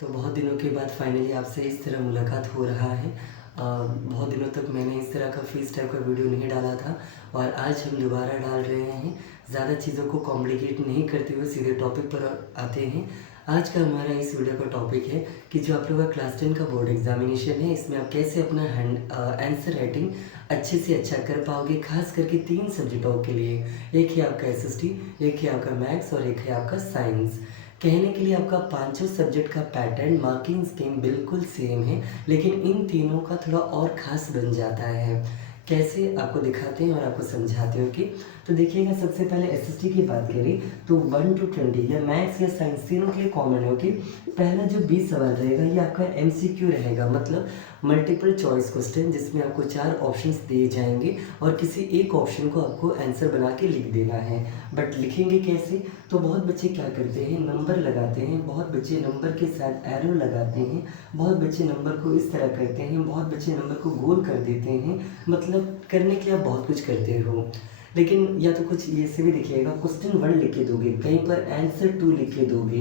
तो बहुत दिनों के बाद फाइनली आपसे इस तरह मुलाकात हो रहा है। बहुत दिनों तक मैंने इस तरह का फ़ीस टाइप का वीडियो नहीं डाला था और आज हम दोबारा डाल रहे हैं। ज़्यादा चीज़ों को कॉम्प्लिकेट नहीं करते हुए सीधे टॉपिक पर आते हैं। आज का हमारा इस वीडियो का टॉपिक है कि जो आप लोगों का क्लास 10 का बोर्ड एग्जामिनेशन है, इसमें आप कैसे अपना आंसर राइटिंग अच्छे से अच्छा कर पाओगे, खास करके 3 सब्जेक्टों के लिए। एक है आपका एसएसटी, एक है आपका मैथ्स और एक है आपका साइंस। कहने के लिए आपका पांचों सब्जेक्ट का पैटर्न मार्किंग स्कीम बिल्कुल सेम है, लेकिन इन तीनों का थोड़ा और ख़ास बन जाता है। कैसे आपको दिखाते हैं और आपको समझाते हो कि तो देखिएगा, सबसे पहले एसएसटी की बात करें तो 1 to 20 या मैथ्स या साइंस तीनों के लिए कॉमन है कि पहला जो 20 सवाल रहेगा ये आपका एमसीक्यू रहेगा, मतलब मल्टीपल चॉइस क्वेश्चन, जिसमें आपको 4 ऑप्शंस दिए जाएंगे और किसी एक ऑप्शन को आपको आंसर बना के लिख देना है। बट लिखेंगे कैसे? तो बहुत बच्चे क्या करते हैं, नंबर लगाते हैं, बहुत बच्चे नंबर के साथ एरो लगाते हैं, बहुत बच्चे नंबर को इस तरह करते हैं, बहुत बच्चे नंबर को गोल कर देते हैं। मतलब करने के लिए आप बहुत कुछ करते हो, लेकिन या तो कुछ ये से भी देखिएगा, क्वेश्चन 1 लिख के दोगे, कहीं पर आंसर 2 लिख के दोगे।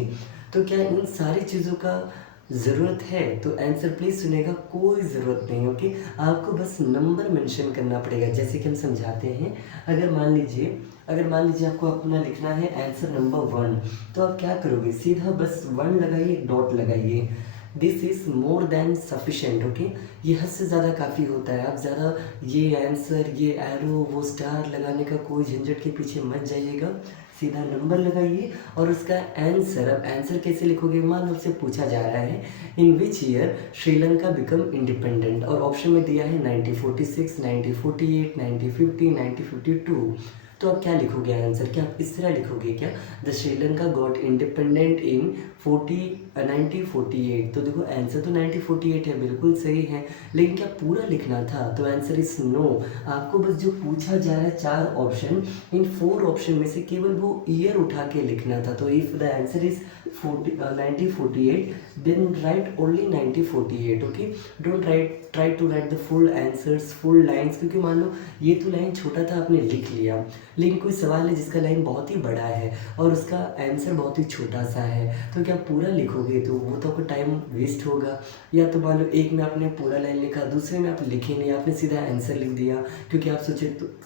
तो क्या इन सारी चीज़ों का ज़रूरत है? तो आंसर प्लीज़ सुनेगा, कोई ज़रूरत नहीं। ओके, आपको बस नंबर मेंशन करना पड़ेगा। जैसे कि हम समझाते हैं, अगर मान लीजिए आपको अपना लिखना है आंसर नंबर 1, तो आप क्या करोगे? सीधा बस 1 लगाइए, एक डॉट लगाइए। This is more than sufficient. Okay, ये हद से ज़्यादा काफ़ी होता है। आप ज़्यादा ये आंसर, ये एरो, वो स्टार लगाने का कोई झंझट के पीछे मत जाइएगा। सीधा नंबर लगाइए और उसका आंसर, अब आंसर कैसे लिखोगे? मान लो आपसे पूछा जा रहा है in which year Sri Lanka become independent, और ऑप्शन में दिया है 1946, 1948, 1950, 1952। तो आप क्या लिखोगे आंसर? क्या आप इस तरह लिखोगे क्या, the Sri Lanka got independent in 1948? तो देखो, आंसर तो 1948 है, बिल्कुल सही है, लेकिन क्या पूरा लिखना था? तो आंसर इज नो। आपको बस जो पूछा जा रहा है 4 ऑप्शन, इन 4 ऑप्शन में से केवल वो ईयर उठा के लिखना था। तो if the answer is 1948, then write only 1948। Okay, don't try to write the full answers, full lines, क्योंकि मान लो ये तो लाइन छोटा था, आपने लिख लिया, लेकिन कोई सवाल है जिसका लाइन बहुत ही बड़ा है और उसका आंसर बहुत ही छोटा सा है, तो क्या पूरा लिखोगे? तो वो तो आपको टाइम वेस्ट होगा। या तो मान लो एक में आपने पूरा लाइन लिखा, दूसरे में आप लिखे नहीं, आपने सीधा आंसर लिख दिया, क्योंकि आप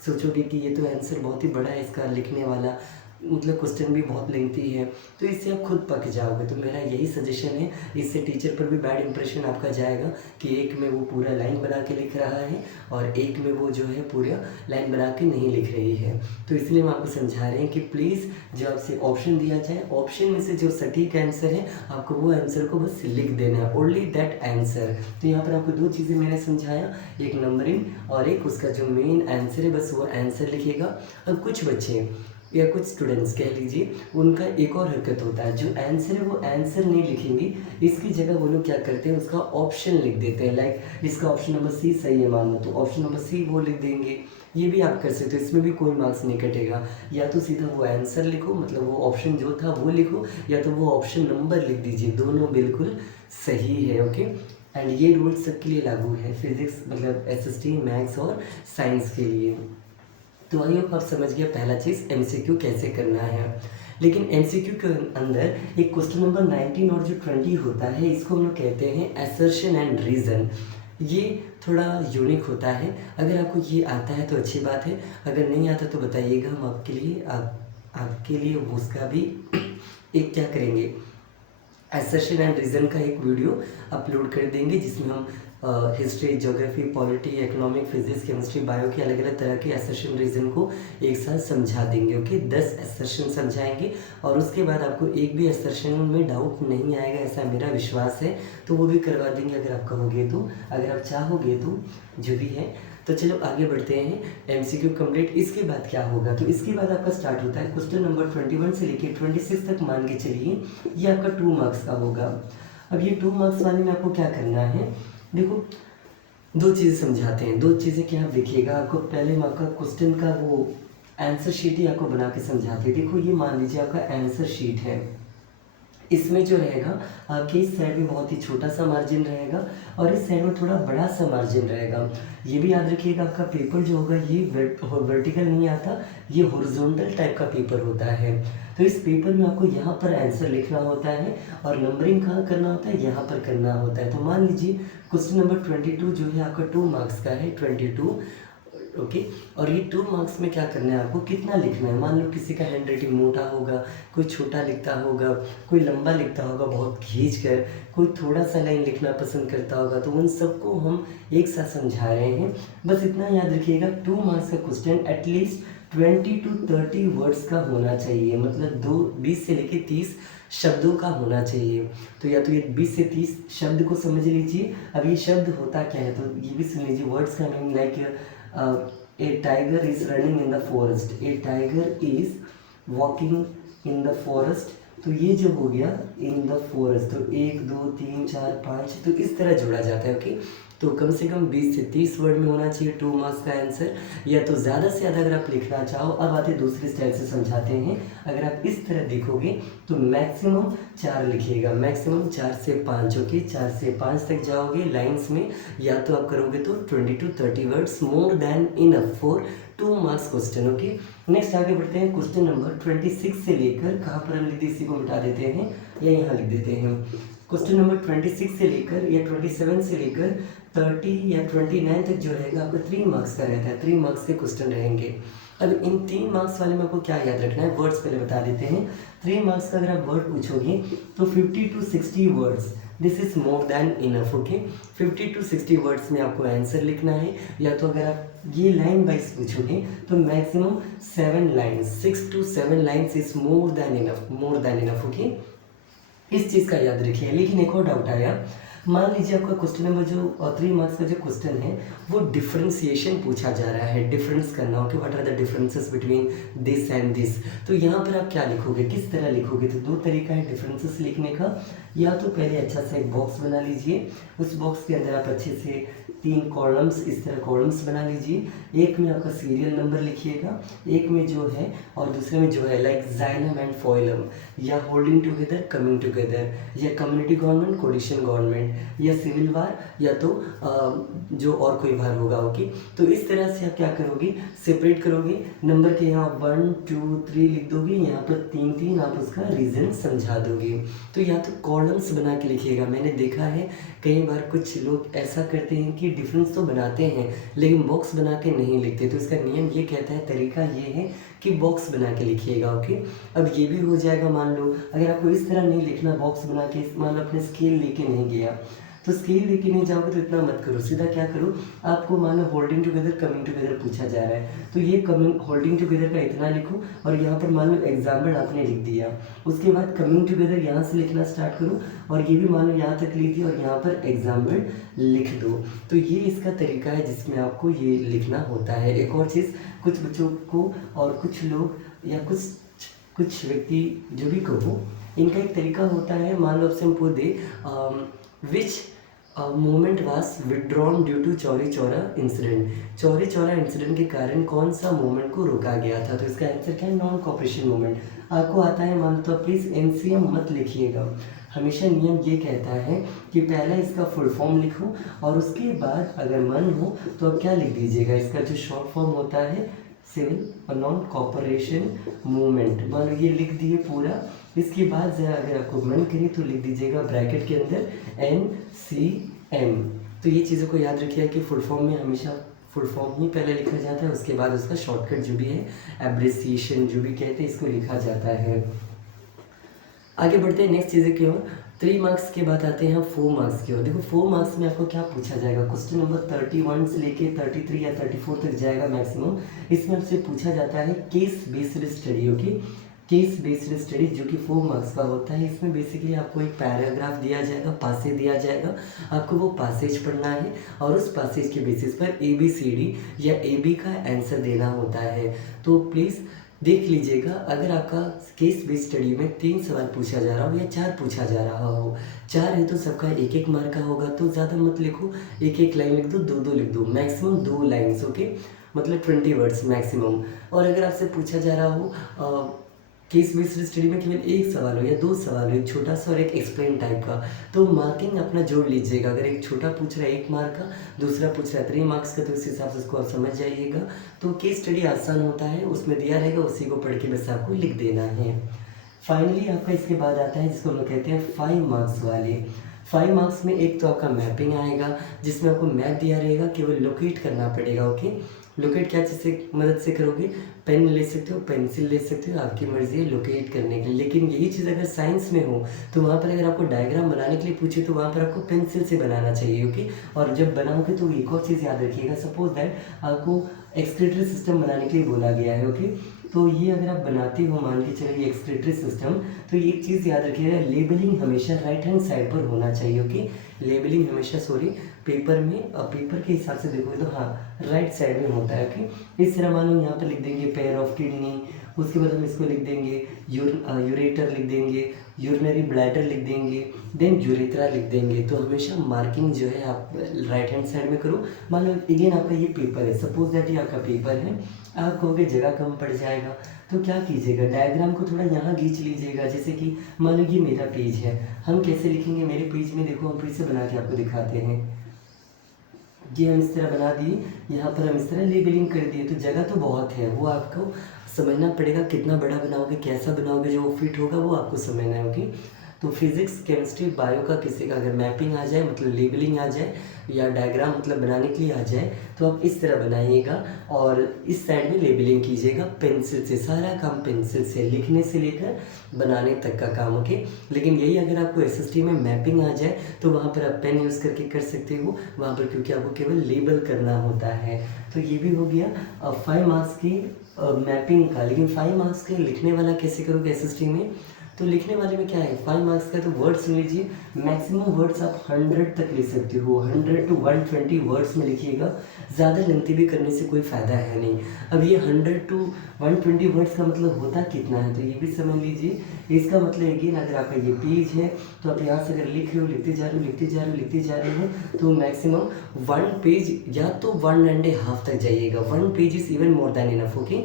सोचोगे कि ये तो आंसर बहुत ही बड़ा है इसका लिखने वाला, मतलब क्वेश्चन भी बहुत लेंथी है, तो इससे आप खुद पक जाओगे। तो मेरा यही सजेशन है, इससे टीचर पर भी बैड इंप्रेशन आपका जाएगा कि एक में वो पूरा लाइन बना के लिख रहा है और एक में वो जो है पूरा लाइन बना के नहीं लिख रही है। तो इसलिए हम आपको समझा रहे हैं कि प्लीज़ जो आपसे ऑप्शन दिया जाए, ऑप्शन में से जो सटीक आंसर है, आपको वो आंसर को बस लिख देना है, ओनली दैट आंसर। तो यहाँ पर आपको 2 चीज़ें मैंने समझाया, एक नंबरिंग और एक उसका जो मेन आंसर है, बस वो आंसर लिखिएगा। अब कुछ बच्चे या कुछ स्टूडेंट्स कह लीजिए, उनका एक और हरकत होता है, जो आंसर है वो आंसर नहीं लिखेंगे, इसकी जगह वो लोग क्या करते हैं, उसका ऑप्शन लिख देते हैं। लाइक इसका ऑप्शन नंबर सी सही है मान लो, तो ऑप्शन नंबर सी वो लिख देंगे। ये भी आप कर सकते हो, इसमें भी कोई मार्क्स नहीं कटेगा। या तो सीधा वो आंसर लिखो, मतलब वो ऑप्शन जो था वो लिखो, या तो वो ऑप्शन नंबर लिख दीजिए, दोनों बिल्कुल सही है। ओके, एंड ये रूल सबके लिए लागू है, फिजिक्स मतलब एसएसटी, मैथ्स और साइंस के लिए। तो आई होप आप समझ गया पहला चीज़ एमसीक्यू कैसे करना है। लेकिन एमसीक्यू के अंदर एक क्वेश्चन नंबर 19 और जो 20 होता है, इसको हम लोग कहते हैं असर्शन एंड रीज़न। ये थोड़ा यूनिक होता है। अगर आपको ये आता है तो अच्छी बात है, अगर नहीं आता तो बताइएगा, हम आपके लिए उसका भी एक क्या करेंगे, असर्शन एंड रीज़न का एक वीडियो अपलोड कर देंगे, जिसमें हम history, geography, polity, economic, physics, chemistry, bio के अलग अलग तरह के असर्शन रीज़न को एक साथ समझा देंगे। ओके, 10 असर्शन समझाएंगे और उसके बाद आपको एक भी असर्शन में डाउट नहीं आएगा, ऐसा मेरा विश्वास है। तो वो भी करवा देंगे अगर आप कहोगे तो, अगर आप चाहोगे तो, जो भी है। तो चलो आगे बढ़ते हैं। एमसीक्यू कंप्लीट, इसके बाद क्या होगा? तो इसके बाद आपका स्टार्ट होता है क्वेश्चन नंबर 21 से लेकर 26 तक, मान के चलिए ये आपका 2 मार्क्स का होगा। अब ये 2 मार्क्स वाले में आपको क्या करना है, देखो 2 चीज़ें समझाते हैं। 2 चीज़ें क्या, आप देखिएगा, आपको पहले में आपका क्वेश्चन का वो आंसर शीट ही आपको बना के समझाते हैं। देखो ये मान लीजिए आपका आंसर शीट है, इसमें जो रहेगा आपके इस साइड में बहुत ही छोटा सा मार्जिन रहेगा और इस साइड में थोड़ा बड़ा सा मार्जिन रहेगा। ये भी याद रखिएगा, आपका पेपर जो होगा ये वर्टिकल नहीं आता, ये हॉरिजॉन्टल टाइप का पेपर होता है। तो इस पेपर में आपको यहाँ पर आंसर लिखना होता है और नंबरिंग कहाँ करना होता है, यहाँ पर करना होता है। तो मान लीजिए क्वेश्चन नंबर 22 जो है आपका 2 मार्क्स का है, 22, ओके। और ये 2 मार्क्स में क्या करना है आपको, कितना लिखना है। मान लो किसी का हैंड राइटिंग मोटा होगा, कोई छोटा लिखता होगा, कोई लंबा लिखता होगा बहुत खींच कर, कोई थोड़ा सा लाइन लिखना पसंद करता होगा, तो उन सबको हम एक साथ समझा रहे हैं। बस इतना याद रखिएगा, 2 मार्क्स का क्वेश्चन एटलीस्ट 20 to 30 वर्ड्स का होना चाहिए, मतलब 20 से लेके 30 शब्दों का होना चाहिए। तो या तो ये 20 से 30 शब्द को समझ लीजिए। अब ये शब्द होता क्या है, तो ये भी सुन लीजिए। वर्ड्स का meaning like a tiger is running in the forest, A tiger is walking in the forest. तो ये जो हो गया इन द फॉरेस्ट, तो 1 2 3 4 5, तो इस तरह जोड़ा जाता है, ओके। तो कम से कम 20 से 30 वर्ड में होना चाहिए 2 मार्क्स का आंसर, या तो ज़्यादा से ज़्यादा अगर आप लिखना चाहो। अब आते दूसरे स्टाइल से समझाते हैं। अगर आप इस तरह देखोगे तो मैक्सिमम 4 लिखिएगा, मैक्सिमम 4 से 5, ओके। 4 से 5 तक जाओगे लाइन्स में, या तो आप करोगे तो 20 to 30 words, more than enough for 2 marks question, okay. Next आगे बढ़ते हैं। क्वेश्चन नंबर 26 से लेकर कहाँ पर हम लिख इसी को मिटा देते हैं या यहाँ लिख देते हैं। क्वेश्चन नंबर 26 से लेकर या 27 से लेकर 30 या 29 तक जो रहेगा आपका 3 मार्क्स का रहता है, 3 मार्क्स के क्वेश्चन रहेंगे। अब इन 3 मार्क्स वाले में आपको क्या याद रखना है, वर्ड्स पहले बता देते हैं। 3 मार्क्स का अगर आप वर्ड पूछोगे तो 50 to 60 words, this is more than enough, okay. 50 to 60 words में आपको आंसर लिखना है। या तो अगर आप ये लाइन वाइज पूछोगे तो maximum 7 lines, 6 to 7 lines is more than enough, more than enough, okay. इस चीज़ का याद रखिए। लेकिन एक और डाउट आया, मान लीजिए आपका क्वेश्चन नंबर जो 3 मार्क्स का जो क्वेश्चन है वो डिफरेंशिएशन पूछा जा रहा है, डिफरेंस करना हो कि what are the differences between this and this. तो यहाँ पर आप क्या लिखोगे, किस तरह लिखोगे, तो 2 तरीका है डिफरेंसेस लिखने का। या तो पहले अच्छा सा एक बॉक्स बना लीजिए, उस बॉक्स के अंदर आप अच्छे से 3 कॉलम्स, इस तरह कॉलम्स बना लीजिए। एक में आपका सीरियल नंबर लिखिएगा, एक में जो है और दूसरे में जो है लाइक जाइलम एंड फोइलम, या होल्डिंग टुगेदर, कमिंग टुगेदर, या कम्युनिटी गवर्नमेंट, कोलिशन गवर्नमेंट, या सिविल वार, या तो जो और कोई वार होगा, ओके। तो इस तरह से आप क्या करोगे, सेपरेट करोगे, नंबर के यहाँ 1 2 3 लिख दोगे, यहाँ पर 3 3 आप उसका रीज़न समझा दोगे। तो या तो कॉलम्स बना के लिखिएगा। मैंने देखा है कई बार कुछ लोग ऐसा करते हैं कि डिफरेंस तो बनाते हैं लेकिन बॉक्स बना के नहीं लिखते। तो इसका नियम ये कहता है, तरीका ये है कि बॉक्स बना के लिखिएगा, ओके। अब ये भी हो जाएगा। मान लो अगर आपको इस तरह नहीं लिखना, बॉक्स बना के, मान लो अपने स्केल लेके नहीं गया, तो स्केल लेके नहीं जाओगे तो इतना मत करो, सीधा क्या करो, आपको मान लो होल्डिंग टुगेदर, कमिंग टुगेदर पूछा जा रहा है, तो ये कमिंग होल्डिंग टुगेदर का इतना लिखो और यहाँ पर मान लो एग्जाम्पल आपने लिख दिया। उसके बाद कमिंग टुगेदर यहाँ से लिखना स्टार्ट करो और ये भी मान लो यहाँ तक लिख दिया और यहाँ पर एग्जाम्पल लिख दो। तो ये इसका तरीका है जिसमें आपको ये लिखना होता है। एक और चीज़, कुछ बच्चों को और कुछ लोग या कुछ व्यक्ति जो भी कहो, इनका एक तरीका होता है। मान लो आपसे हम पूछ दे which movement was withdrawn due to Chauri Chaura incident, Chauri Chaura incident के कारण कौन सा मूवमेंट को रोका गया था। तो इसका आंसर क्या है, नॉन कॉपरेशन मूवमेंट। आपको आता है मान लो तो प्लीज़ एनसीएम मत लिखिएगा। हमेशा नियम ये कहता है कि पहले इसका फुल फॉर्म लिखो और उसके बाद अगर मन हो तो आप क्या लिख दीजिएगा, इसका जो शॉर्ट फॉर्म होता है सिविल और नॉन कॉपरेशन मूवमेंट, मान लो ये लिख दिए पूरा। इसके बाद ज़रा अगर आपको मन करे तो लिख दीजिएगा ब्रैकेट के अंदर NCM। तो ये चीज़ों को याद रखिए कि फुल फॉर्म में हमेशा फुल फॉर्म ही पहले लिखा जाता है, उसके बाद उसका शॉर्टकट जो भी है, एब्रेसिएशन जो भी कहते हैं, इसको लिखा जाता है। आगे बढ़ते हैं नेक्स्ट चीज़ें की ओर। 3 मार्क्स के बाद आते हैं 4 मार्क्स की ओर। देखो 4 मार्क्स में आपको क्या पूछा जाएगा, क्वेश्चन नंबर 31 से लेके 33 या 34 तक जाएगा मैक्सिमम। इसमें आपसे पूछा जाता है case based study, okay. Case based study जो कि 4 मार्क्स का होता है। इसमें बेसिकली आपको एक पैराग्राफ दिया जाएगा, पासेज दिया जाएगा, आपको वो पासेज पढ़ना है और उस पासेज के बेसिस पर ABCD या AB का आंसर देना होता है। तो प्लीज़ देख लीजिएगा, अगर आपका केस बेस्ड स्टडी में 3 सवाल पूछा जा रहा हो या 4 पूछा जा रहा हो, 4 है तो सबका 1-1 मार्क का होगा, तो ज़्यादा मत लिखो, 1-1 लाइन लिख दो, 2-2 लिख दो, मैक्सिमम 2 लाइन्स, ओके, मतलब 20 वर्ड्स मैक्सिमम। और अगर आपसे पूछा जा रहा हो केस बेस्ड स्टडी में केवल 1 सवाल हो या 2 सवाल हो, एक छोटा सा और एक एक्सप्लेन टाइप का, तो मार्किंग अपना जोड़ लीजिएगा। अगर एक छोटा पूछ रहा है 1 मार्क का, दूसरा पूछ रहा है 3 मार्क्स का, तो इस हिसाब से उसको आप समझ जाइएगा। तो केस स्टडी आसान होता है, उसमें दिया रहेगा, उसी को पढ़ के बस आपको लिख देना है। फाइनली आपका इसके बाद आता है जिसको हम लोग कहते हैं 5 मार्क्स वाले। 5 मार्क्स में एक तो आपका मैपिंग आएगा, जिसमें आपको मैप दिया रहेगा, केवल लोकेट करना पड़ेगा। ओके, लोकेट क्या चीज़ से मदद से करोगे? पेन ले सकते हो, पेंसिल ले सकते हो, आपकी मर्जी है लोकेट करने के लिए। लेकिन यही चीज़ अगर साइंस में हो तो वहाँ पर अगर आपको डायग्राम बनाने के लिए पूछे तो वहाँ पर आपको पेंसिल से बनाना चाहिए। ओके, और जब बनाओगे तो एक और चीज़ याद रखिएगा, सपोज दैट आपको एक्सक्रीटरी सिस्टम बनाने के लिए बोला गया है। ओके, तो ये अगर आप बनाते हो, मान के चलिए एक्सक्रीटरी सिस्टम, तो ये एक चीज़ याद रखिएगा, लेबलिंग हमेशा राइट हैंड साइड पर होना चाहिए। ओके, लेबलिंग हमेशा पेपर में, पेपर के हिसाब से देखोगे तो हाँ राइट साइड में होता है। ओके, इस तरह मान लो यहाँ पर लिख देंगे पेयर ऑफ किडनी, उसके बाद हम इसको लिख देंगे यूरेटर लिख देंगे, यूरिनरी ब्लैडर लिख देंगे, देन यूरेथ्रा लिख देंगे। तो हमेशा मार्किंग जो है आप राइट हैंड साइड में करो। मान लो अगेन आपका ये पेपर है, सपोज दैट ये आपका पेपर है, आप कहोगे जगह कम पड़ जाएगा, तो क्या कीजिएगा, डायग्राम को थोड़ा यहाँ खींच लीजिएगा। जैसे कि मान लो ये मेरा पेज है, हम कैसे लिखेंगे, मेरे पेज में देखो, हम फिर से बना के आपको दिखाते हैं। ये हम इस तरह बना दिए, यहाँ पर हम इस तरह लेबलिंग कर दिए, तो जगह तो बहुत है, वो आपको समझना पड़ेगा, कितना बड़ा बनाओगे, कैसा बनाओगे, जो फिट होगा वो आपको समझना है। ओके, तो फिजिक्स, केमिस्ट्री, बायो का किसी का अगर मैपिंग आ जाए, मतलब लेबलिंग आ जाए, या डायग्राम मतलब बनाने के लिए आ जाए, तो आप इस तरह बनाइएगा और इस साइड में लेबलिंग कीजिएगा पेंसिल से। सारा काम पेंसिल से, लिखने से लेकर बनाने तक का काम। ओके, लेकिन यही अगर आपको एसएसटी में मैपिंग आ जाए तो वहाँ पर आप पेन यूज़ करके कर सकते हो वहाँ पर, क्योंकि आपको केवल लेबल करना होता है। तो ये भी हो गया 5 मार्क्स की मैपिंग का। लेकिन 5 मार्क्स के लिखने वाला कैसे करोगे एसएसटी में? तो लिखने वाले में क्या है, 5 मार्क्स का तो वर्ड सुन लीजिए, मैक्सिमम वर्ड्स आप 100 तक लिख सकते हो, 100 to 120 वर्ड्स में लिखिएगा। ज़्यादा लेंथी भी करने से कोई फ़ायदा है नहीं। अब ये 100 to 120 वर्ड्स का मतलब होता कितना है, तो ये भी समझ लीजिए। इसका मतलब अगेन, अगर आपका ये पेज है तो आप यहाँ से अगर लिख रहे हो, लिखते जा रहे हो, लिखते जा रहे हो, लिखते जा रहे हो, तो मैक्सिमम 1 पेज या तो 1.5 तक जाइएगा। 1 page is even more than enough. Okay,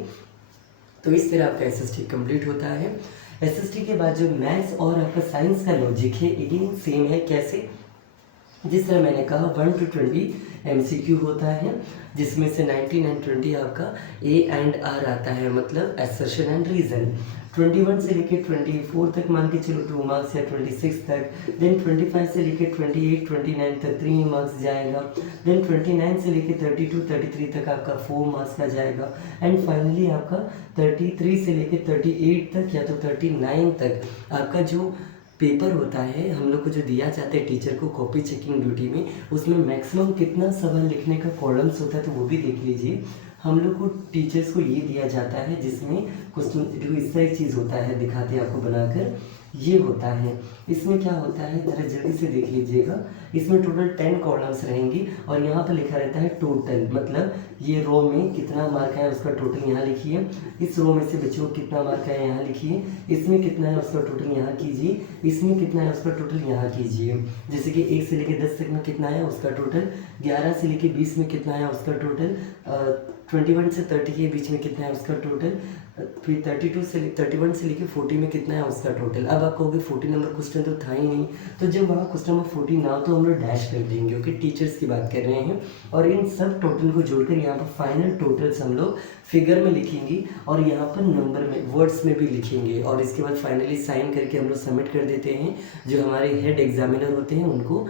तो इस तरह आपका एसएसटी कंप्लीट होता है। एसएसटी के बाद जो मैथ्स और आपका साइंस का लॉजिक है, अगेन सेम है। कैसे? जिस तरह मैंने कहा 1 to 20 एमसीक्यू होता है, जिसमें से 19 and 20 आपका ए एंड आर आता है, मतलब असर्शन एंड रीज़न। 21 से लेके 24 तक मान के चलो 2 मार्क्स, या 26 तक। देन 25 से लेके 28 29 तक 3 मार्क्स जाएगा। देन 29 से लेके 32 33 तक आपका 4 मार्क्स का जाएगा। एंड फाइनली आपका 33 से लेके 38 तक या तो 39 तक आपका जो पेपर होता है, हम लोग को जो दिया जाता है टीचर को कॉपी चेकिंग ड्यूटी में, उसमें मैक्सिमम कितना सवाल लिखने का कॉलम्स होता है, तो वो भी देख लीजिए। हम लोग को टीचर्स को ये दिया जाता है, जिसमें क्वेश्चन देखो इस तरह एक चीज़ होता है, दिखाते हैं आपको बनाकर। ये होता है, इसमें क्या होता है ज़रा जल्दी से देख लीजिएगा। इसमें टोटल 10 कॉलम्स रहेंगी और यहाँ पर लिखा रहता है टोटल, मतलब ये रो में कितना मार्क है उसका टोटल यहाँ लिखिए, इस रो में से बच्चों को कितना मार्क है यहाँ लिखिए, इसमें कितना है उसका टोटल यहाँ कीजिए, इसमें कितना है उसका टोटल यहाँ कीजिए। जैसे कि 1 से लेकर 10 तक में कितना है उसका टोटल, 11 से लेकर 20 में कितना है उसका टोटल, 21 से 30 के बीच में कितना है उसका टोटल, फिर 31 से लेके 40 में कितना है उसका टोटल। अब आप कहोगे 40 नंबर क्वेश्चन तो था ही नहीं, तो जब वहाँ क्वेश्चन नंबर 40 ना हो तो हम लोग डैश कर देंगे। ओके, टीचर्स की बात कर रहे हैं। और इन सब टोटल को जोड़कर यहाँ पर फाइनल टोटल्स हम लोग फिगर में लिखेंगे और यहाँ पर नंबर में, वर्ड्स में भी लिखेंगे। और इसके बाद फाइनली साइन करके हम लोग सबमिट कर देते हैं, जो हमारे हेड एग्जामिनर होते हैं उनको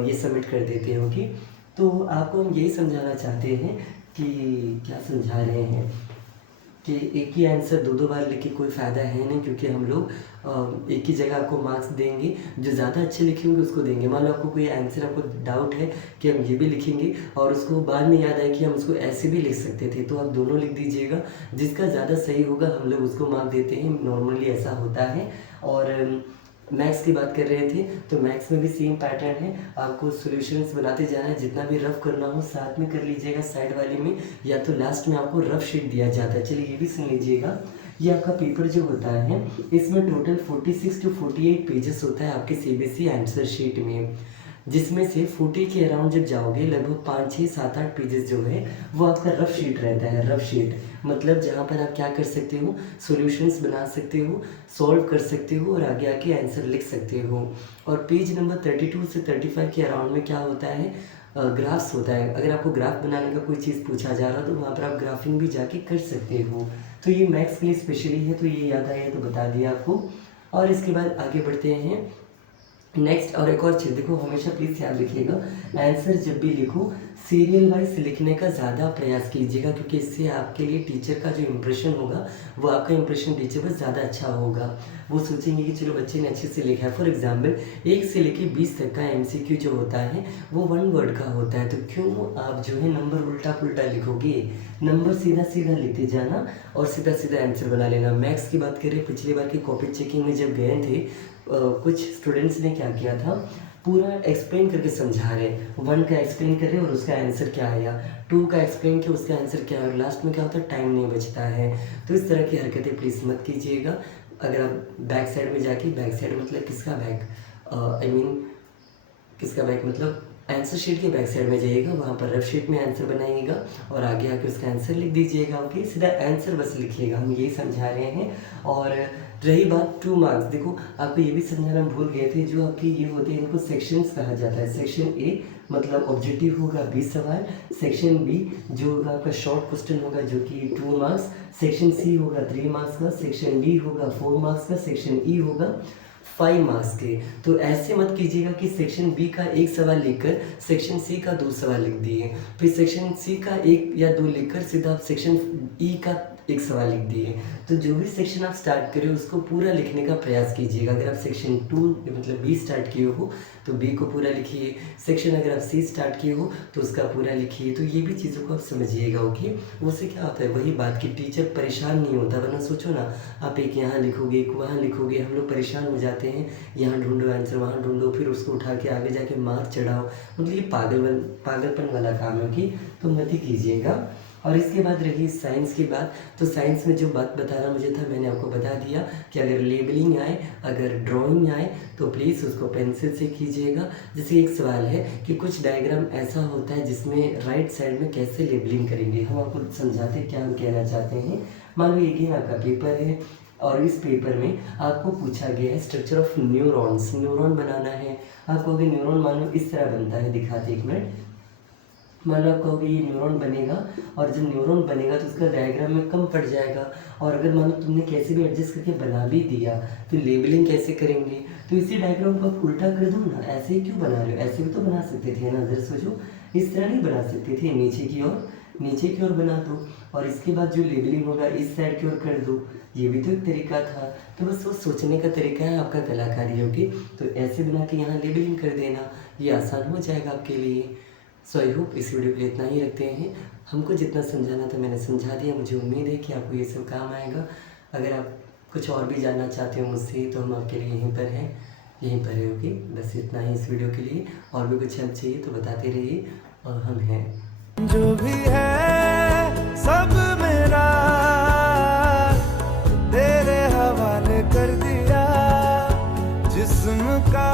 ये सबमिट कर देते हैं। ओके, तो आपको हम यही समझाना चाहते हैं कि क्या समझा रहे हैं कि एक ही आंसर दो बार लिख के कोई फ़ायदा है नहीं, क्योंकि हम लोग एक ही जगह आपको मार्क्स देंगे, जो ज़्यादा अच्छे लिखे होंगे उसको देंगे। मान लो आपको कोई आंसर, आपको डाउट है कि हम ये भी लिखेंगे और उसको बाद में याद आए कि हम उसको ऐसे भी लिख सकते थे, तो आप दोनों लिख दीजिएगा। जिसका ज़्यादा सही होगा हम लोग उसको मार्क देते हैं, नॉर्मली ऐसा होता है। और मैथ्स की बात कर रहे थे, तो मैथ्स में भी सेम पैटर्न है, आपको सॉल्यूशंस बनाते जाना है, जितना भी रफ करना हो साथ में कर लीजिएगा साइड वाले में, या तो लास्ट में आपको रफ शीट दिया जाता है। चलिए ये भी सुन लीजिएगा। ये आपका पेपर जो होता है, इसमें टोटल 46 to 48 पेजेस होता है आपके सीबीएसई आंसर शीट में, जिसमें से 40 के अराउंड जब जाओगे लगभग 5 6 7 8 पेजेस जो है वो आपका रफ शीट रहता है। रफ शीट मतलब जहाँ पर आप क्या कर सकते हो, सॉल्यूशंस बना सकते हो, सॉल्व कर सकते हो और आगे आके आंसर लिख सकते हो। और पेज नंबर 32 से 35 के अराउंड में क्या होता है, ग्राफ्स होता है। अगर आपको ग्राफ बनाने का कोई चीज़ पूछा जा रहा है तो वहाँ पर आप ग्राफिंग भी जाके कर सकते हो। तो ये मैथ्स के लिए स्पेशली है, तो ये याद आया तो बता दिया आपको। और इसके बाद आगे बढ़ते हैं नेक्स्ट। और एक और चीज़ देखो, हमेशा प्लीज़ ध्यान रखिएगा, आंसर जब भी लिखो सीरियल वाइज लिखने का ज़्यादा प्रयास कीजिएगा, क्योंकि इससे आपके लिए टीचर का जो इम्प्रेशन होगा वो आपका इम्प्रेशन टीचर पर ज़्यादा अच्छा होगा। वो सोचेंगे कि चलो बच्चे ने अच्छे से लिखा है। फॉर एग्जाम्पल 1 से लेके 20 तक का MCQ जो होता है वो 1 वर्ड का होता है, तो क्यों आप जो है नंबर उल्टा पुल्टा लिखोगे, नंबर सीधा सीधा लिखते जाना और सीधा सीधा आंसर बना लेना। मैथ्स की बात करें, पिछली बार की कॉपी चेकिंग में जब गए थे, कुछ स्टूडेंट्स ने क्या किया था, पूरा एक्सप्लेन करके समझा रहे, 1 का एक्सप्लेन कर रहे और उसका आंसर क्या आया, 2 का एक्सप्लेन किया उसका आंसर क्या है, और लास्ट में क्या होता है, टाइम नहीं बचता है। तो इस तरह की हरकतें प्लीज़ मत कीजिएगा। अगर आप बैक साइड में जाके, बैक साइड मतलब किसका बैक, आई मीन किसका बैक मतलब आंसर शीट के बैक साइड में जाइएगा, वहाँ पर रफ शीट में आंसर बनाइएगा और आगे आके उसका आंसर लिख दीजिएगा। ओके, सीधा आंसर बस लिखिएगा, हम यही समझा रहे हैं। और रही बात 2 मार्क्स, देखो आपको ये भी समझाना भूल गए थे, जो आपके ये होते हैं इनको सेक्शंस कहा जाता है। सेक्शन ए मतलब ऑब्जेक्टिव होगा 20 सवाल, सेक्शन बी जो होगा आपका शॉर्ट क्वेश्चन होगा जो कि 2 मार्क्स, सेक्शन सी होगा 3 मार्क्स का, सेक्शन डी होगा 4 मार्क्स का, सेक्शन ई होगा 5 मार्क्स के। तो ऐसे मत कीजिएगा कि सेक्शन बी का 1 सवाल लिखकर सेक्शन सी का 2 सवाल लिख दिए, फिर सेक्शन सी का 1 या 2 लिखकर सीधा आप सेक्शन ई का 1 सवाल लिख दिए। तो जो भी सेक्शन आप स्टार्ट करें उसको पूरा लिखने का प्रयास कीजिएगा। अगर आप सेक्शन 2 मतलब बी स्टार्ट किए हो तो बी को पूरा लिखिए, सेक्शन अगर आप सी स्टार्ट किए हो तो उसका पूरा लिखिए। तो ये भी चीज़ों को आप समझिएगा। ओके, उससे क्या होता है, वही बात कि टीचर परेशान नहीं होता। वरना सोचो ना, आप एक यहाँ लिखोगे एक वहाँ लिखोगे, हम लोग परेशान हो जाते हैं, यहाँ ढूंढो आंसर वहाँ ढूंढो, फिर उसको उठा के आगे जाके मार्क चढ़ाओ, मतलब ये पागलपन वाला काम है कि तो मत ही कीजिएगा। और इसके बाद रही साइंस की बात, तो साइंस में जो बात बताना मुझे था मैंने आपको बता दिया कि अगर लेबलिंग आए, अगर ड्राइंग आए तो प्लीज़ उसको पेंसिल से कीजिएगा। जैसे एक सवाल है कि कुछ डायग्राम ऐसा होता है जिसमें राइट साइड में कैसे लेबलिंग करेंगे, हम आपको समझाते हैं क्या हम कहना चाहते हैं। मान लो एक आपका पेपर है और इस पेपर में आपको पूछा गया है स्ट्रक्चर ऑफ न्यूरॉन्स, न्यूरॉन बनाना है आपको। अगर न्यूरॉन मान लो इस तरह बनता है, दिखाते 1 मिनट, मान लो आपको ये न्यूरॉन बनेगा और जब न्यूरॉन बनेगा तो उसका डायग्राम में कम पड़ जाएगा। और अगर मान लो तुमने कैसे भी एडजस्ट करके बना भी दिया तो लेबलिंग कैसे करेंगे, तो इसी डायग्राम को आप उल्टा कर दो ना, ऐसे ही क्यों बना रहे हो, ऐसे भी तो बना सकते थे ना। जरा सोचो, इस तरह नहीं बना सकते थे, नीचे की ओर बना दो और इसके बाद जो लेबलिंग होगा इस साइड की ओर कर दो, ये भी तो एक तरीका था। तो बस वो सोचने का तरीका है आपका कलाकारी होगी। तो ऐसे बना के यहाँ लेबलिंग कर देना, ये आसान हो जाएगा आपके लिए। सो आई होप इस वीडियो के लिए इतना ही रखते हैं। हमको जितना समझाना था मैंने समझा दिया, मुझे उम्मीद है कि आपको ये सब काम आएगा। अगर आप कुछ और भी जानना चाहते हो मुझसे तो हम आपके लिए यहीं पर हैं, यहीं पर है। ओके, बस इतना ही इस वीडियो के लिए। और भी कुछ हेल्प चाहिए तो बताते रहिए और हम हैं। जो भी है सब मेरा तेरे हवाले कर दिया, जिस्म का